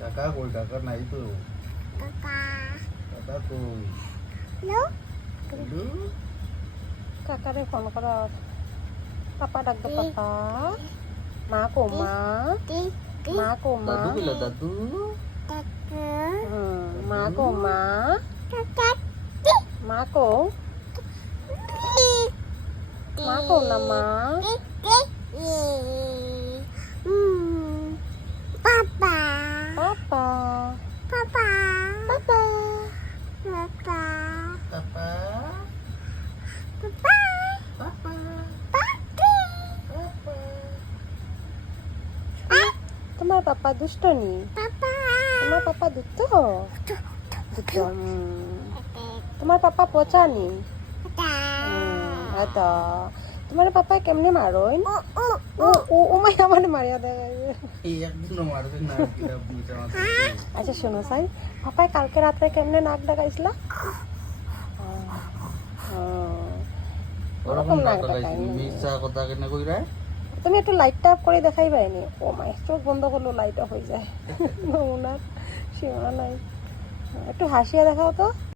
কাকা কই? কাকা নাই তো। কাকা কাকা কই? Hello hello? কাকারে ফোন করো। পাপা ডাক দো পাপা। মা কো মা। টি টি মা কো মা। দাদু কইলা দাদু? কাকা মা কো মা। কাকা মা কো। টি মা কো না মা। টি টি পাপা পাপা। পাপা পাপা। পাপা পাপা পাপা পাপা পাপি তোমার পাপা দুষ্ট নি? পাপা তোমার পাপা দুষ্ট? দুষ্ট। তোমার পাপা পচা নি? এটা তোমার পাপা কেমনে মারোই? ও ও ও মাই আমার মারিয়া দেয়। এই একদিনও মারবে না কিরা বুঝা মারতে। আচ্ছা শোনো সাই, পাপাই কালকে রাতে কেমনে নাক ডাকাইছিলা? ওরকম নাক ডাকাইনি। মিছা কথা কেন কইরা? তুমি একটু লাইটটা অফ করে দেখাই পাইনি? ও মাই, চোখ বন্ধ করলেও লাইট অফ হয়ে যায়। নমুনার সীমা নাই। একটু হাসিয়ে দেখাও তো।